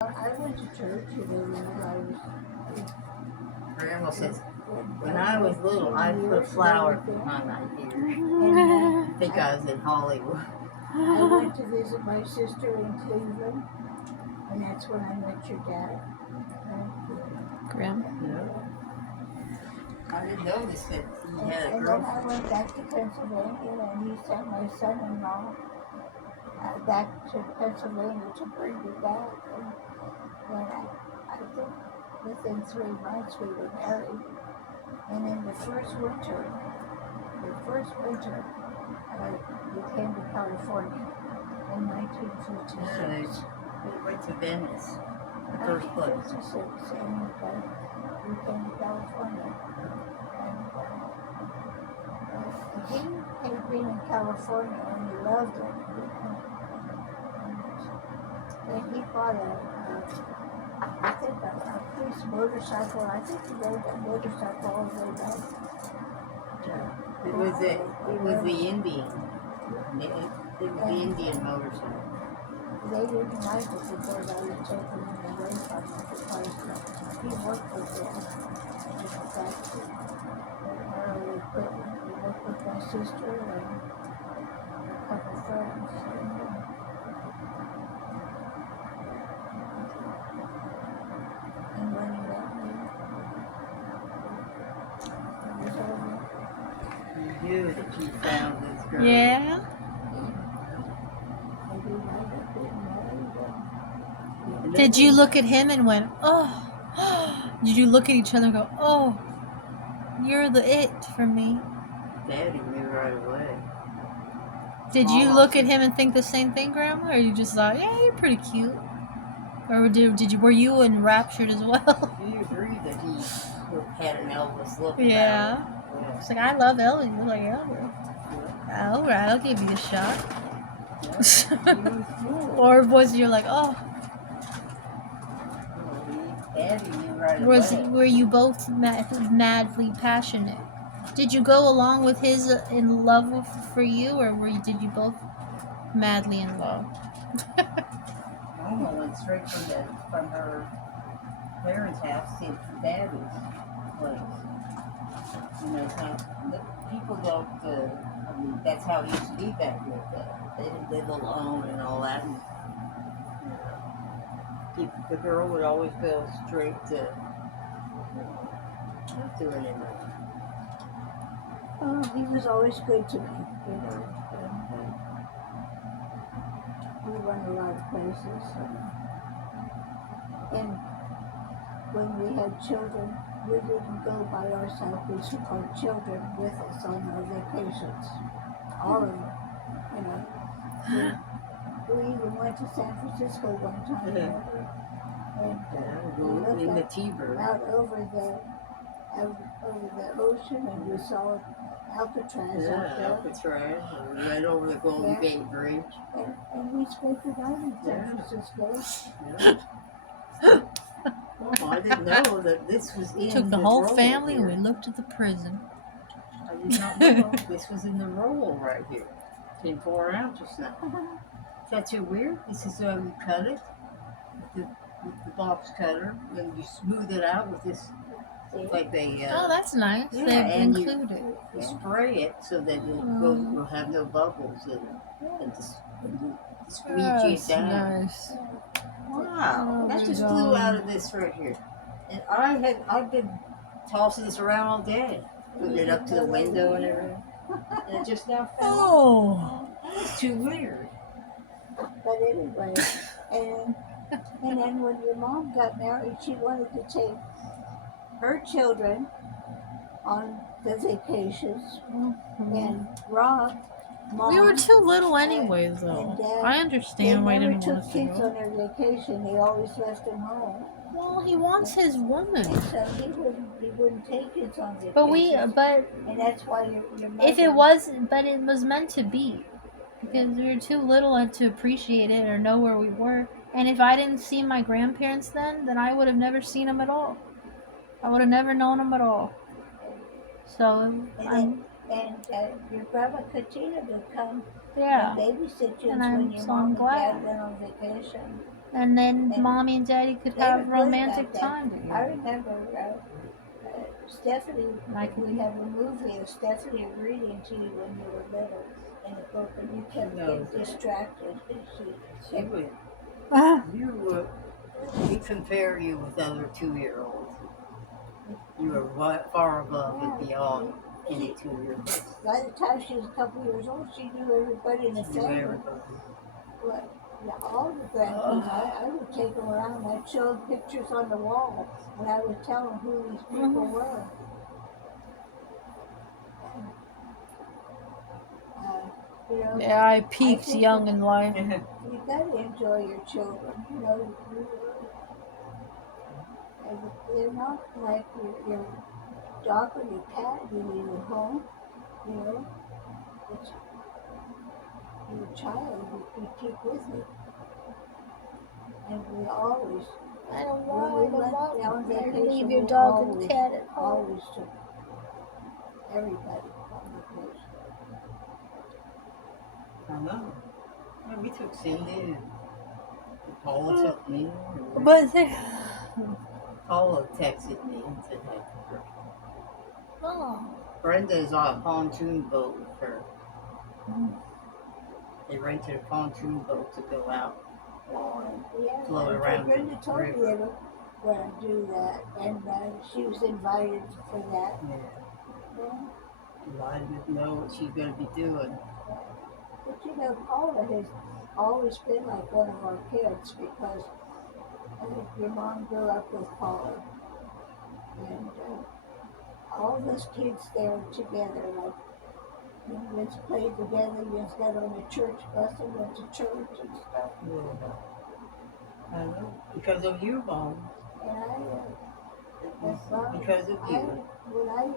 I went to church, when I was. Grandma says, when I was little, I put flowers behind my ears. I think I was in Hollywood. I went to visit my sister in Cleveland, and that's when I met your dad. Graham? No. I didn't notice that he had a And then girlfriend. I went back to Pennsylvania, and he sent my son-in-law back to Pennsylvania to bring me back. And then I think within 3 months we were married. And in the first winter, we came to California in 1956. We went to Venice, the first place. 1956, and we came to California. And he had been in California and he loved it. And he bought I think a police motorcycle. I think he rode that motorcycle all the way back. It was the Indian. It was the Indian motorcycle. They didn't like it because I was taking him away from them because he worked with them in the factory. We worked with my sister and a couple of friends. And when he met me, it was over. You knew that you found this girl. Yeah. Did you look at him and went, oh? Did you look at each other and go, oh, you're the it for me? Daddy knew right away. Did you look at him and think the same thing, Grandma? Or you just thought, yeah, you're pretty cute? Or were you enraptured as well? You agreed that he had an Elvis look. Yeah. It's like, I love Elvis. You're like, Elvis. Yeah. All right, I'll give you a shot. Yeah. Or was you like, oh? Daddy knew right away. Were you both madly passionate? Did you go along with his in love for you, or did you both madly in love? Mama went straight from her parents' house to Daddy's place. You know, people don't. I mean, that's how it used to be back in the day. They didn't live alone and all that. And, the girl would always go straight to anything. Oh, he was always good to me, we went a lot of places. And when we had children, we didn't go by ourselves. We took our children with us on our vacations. All of them, We even went to San Francisco one time, remember? And in the T-bird. Out over the ocean, and we saw Alcatraz out there. Alcatraz, and right over the Golden Gate Bridge. And we spent the night in San Francisco. Yeah. Well, I didn't know that this was in Took the whole family and we looked at the prison. I did not know this was in the roll right here. It's been 4 ounces now. Is that too weird? This is how you cut it with the box cutter. Then you smooth it out with this, like they. Oh, that's nice. Yeah, They've and included. You spray it so that it will have no bubbles in it, and just squeegee it down. Nice. Wow, that just flew out of this right here. And I've been tossing this around all day, putting it up to the window and everything. And it just now fell. Oh, That's too weird. But anyway, and then when your mom got married, she wanted to take her children on the vacations, and Rob, Mom, we were too little anyways, though. Dad, I understand why he didn't want us to kids go. on their vacation. They always left them home. Well, he wants his woman. So he wouldn't take kids on vacation. And that's why your mother. If it was meant to be, because we were too little to appreciate it or know where we were. And if I didn't see my grandparents then I would have never seen them at all. I would have never known them at all. So your grandma Katina would come and babysit you and when your mom and glad. dad went on vacation. And then And mommy and daddy could they have were good romantic about that. time I together. remember Stephanie, And I could we be. have a movie of Stephanie reading to you when you were little in a book, and you kept knows getting that. distracted. And She would. You would. We compare you with other 2-year-olds. You are far above and beyond any 2-year-olds. By the time she was a couple years old, she knew everybody in the She knew family. everybody. Well, yeah, all the grandkids. I would take them around. I'd show them pictures on the wall, and I would tell them who these people were. And, you know, Yeah, I peaked think young that- in life. you got to enjoy your children. You know, they're not like your dog or your cat you leave at home. You know, it's your child you keep with you. And we always, I don't when we went down vacation, leave your we dog and always, cat at home. always took everybody on vacation. I know. Yeah, we took Cindy and Paula took me. But they, Paula texted me and said hi to her. oh, Brenda's on a pontoon boat with her. They rented a pontoon boat to go out. Yeah, Float and around Brenda the told me river. they were going to do that, and she was invited for that. Yeah. Yeah. I didn't know what she's going to be doing. But you know, Paula has always been like one of our kids because I think your mom grew up with Paula, and all those kids there together, like you just played together, you just got on a church bus and went to church and stuff. Yeah. I know. Because of you, Mom. And Because of you. when I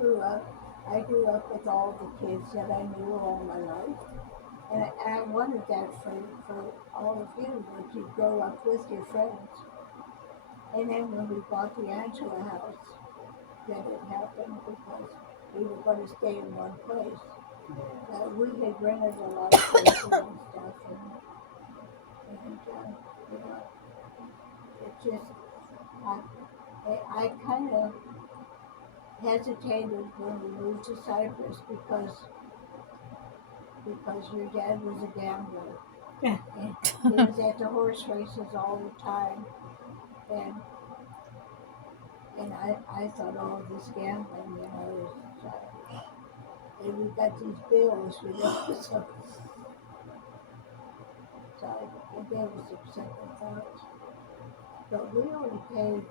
grew up with all the kids that I knew all my life. And I wanted that for all of you, that you grow up with your friends. And then when we bought the Angela house, then it happened because we were going to stay in one place. Yeah. We had rented a lot of places and stuff, and you know, it just, I kind of hesitated when we moved to Cyprus because your dad was a gambler. Yeah. And he was at the horse races all the time. And I thought all this gambling, you know, is, and we got these bills, you know, so I gave us some second thoughts. But we only paid,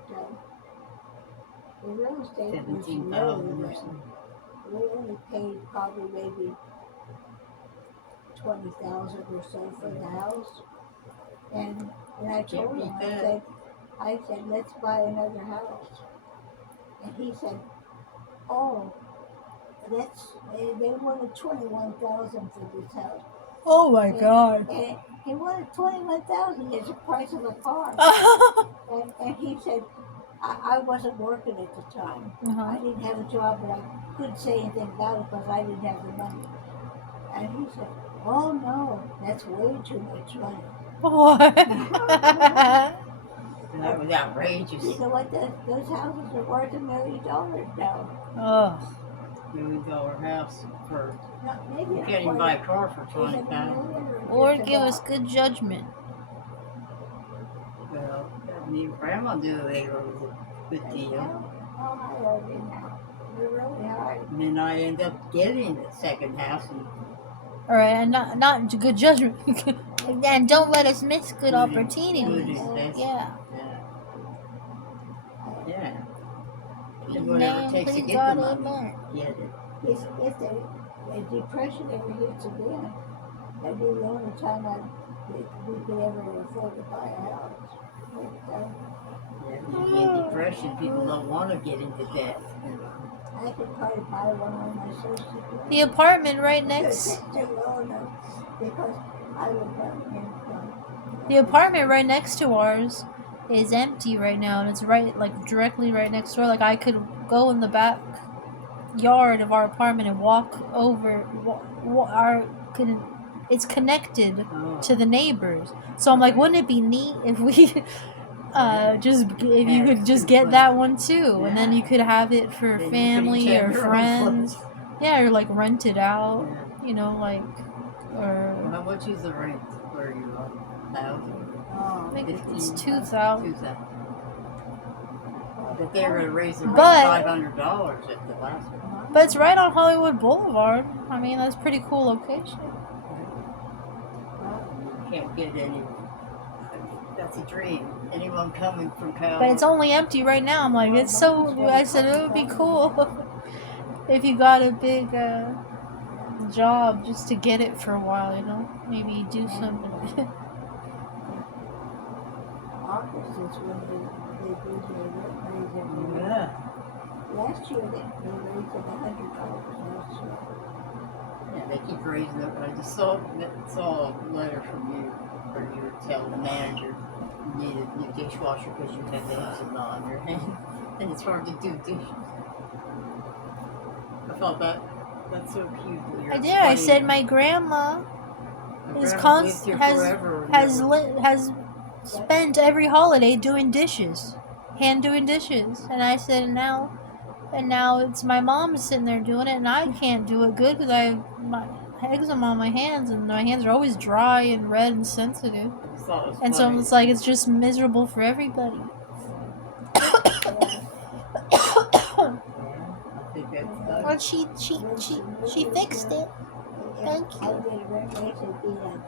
the real estate was $17,000 low or then. something. We only paid probably maybe 20,000 or so for the house. And I told him, I said, let's buy another house. And he said, oh, they wanted 21,000 for this house. oh my God. And he wanted 21,000 as the price of a car. And he said, I wasn't working at the time. I didn't have a job, but I couldn't say anything about it because I didn't have the money. And he said, oh no, that's way too much money. What? That was outrageous. You know what? Those houses are worth $1 million now. Oh. $1 million house for. Maybe You can't even buy a car for is it $1 $20,000. million Lord, give us about? good judgment. Well, I mean, Grandma knew they were a good deal. How high are they now? They're really high. And then I end up getting the second house. And All right, and not good judgment. And don't let us miss good Good opportunities. investment. Yeah. Yeah. Please, And whatever man, it takes to please, get God, the money, amen. get it. If the depression ever hits again, that'd be the only time we could ever afford to buy a house. Yeah, in depression, people don't want to get into debt. I could probably buy one on my social security. The apartment right next. Because I would have income. The apartment right next to ours is empty right now, and it's directly right next door. Like I could go in the back yard of our apartment and walk over. it's connected Oh. to the neighbors. So I'm like, wouldn't it be neat if we if you could just get that one too, and then you could have it for Then you could family each have or your own friends. place. Yeah, or like rent it out. Yeah. You know, like or How much is the rent where you are? 1,000? Oh, I think it's 15? 2,000. 2,000. But they were going to raise the rent But- $500 at the last one. But it's right on Hollywood Boulevard. I mean, that's a pretty cool location. You can't get any. I mean, that's a dream. Anyone coming from Cal. But it's only empty right now. I'm like, it's so. I said it would be cool if you got a big job just to get it for a while. You know, maybe do something. August is when they do their rent raise every year. Yeah. Last year they raised it $100 last year. Yeah, they keep raising it. I just saw a letter from you where you were telling the manager you needed a new dishwasher because you had eczema on your hand, and it's hard to do dishes. I thought that's so cute. That you're I did. I said explaining. my grandma My is grandma lived here has forever, has never- has spent every holiday doing dishes, hand doing dishes, and I said now it's my mom sitting there doing it, and I can't do it good because I have my eczema on my hands, and my hands are always dry and red and sensitive, I just thought it was and so funny. it's like it's just miserable for everybody. I think that's nice. Well, she fixed it. Thank If I did a rent raise, it'd be like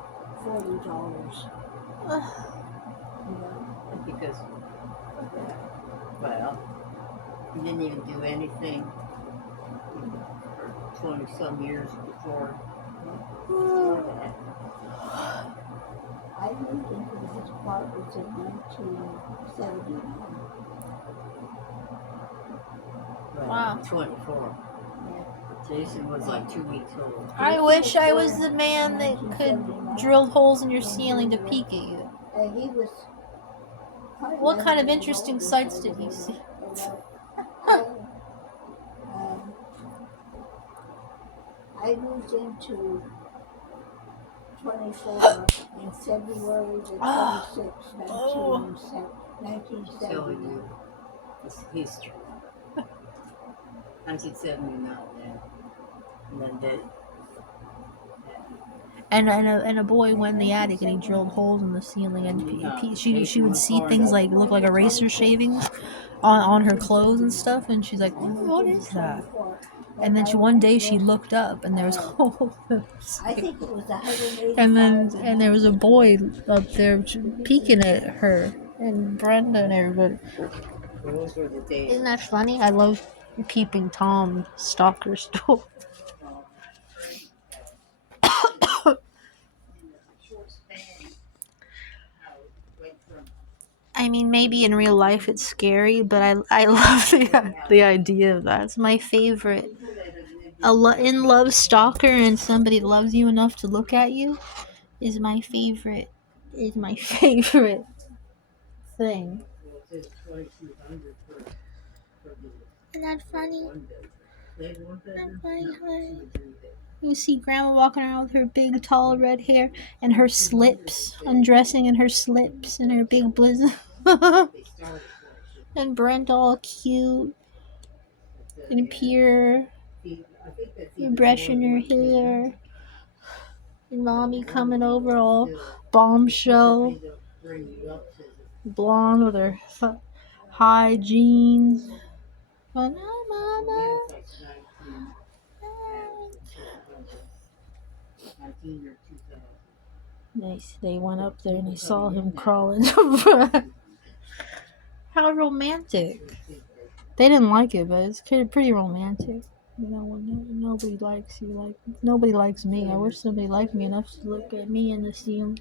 $40. You know? Because, well, you didn't even do anything for 20 some years before that. I moved into this apartment in 1979. Well, Wow. 24. Jason was like 2 weeks old. I wish I was the man that could drill holes in your ceiling to peek at you. He was. What kind of interesting sights did he see? I moved into 24 in February the 26th, 1970. Telling you this history. 1979, yeah. And then that. And a boy went in the attic and he drilled holes in the ceiling, and she would see things like look like eraser shavings on her clothes and stuff, and she's like, what is that? And then one day she looked up and there was holes. I think it was 185. And there was a boy up there peeking at her and Brenda and everybody. Those were the days. Isn't that funny? I love peeping Tom stalker story. I mean, maybe in real life it's scary, but I love the idea of that. It's my favorite. In love stalker and somebody loves you enough to look at you is my favorite. Is my favorite thing. Isn't that funny? Isn't that funny, honey? You see Grandma walking around with her big, tall red hair and her slips, undressing in her slips and her big bosom. And Brenda all cute and pure, and brushing her hair. And Mommy coming over all bombshell, blonde with her high jeans. But no, Mama. They went up there and they saw him crawling. How romantic. They didn't like it, but it's pretty romantic. You know, when nobody likes you, nobody likes me. I wish somebody liked me enough to look at me and to see him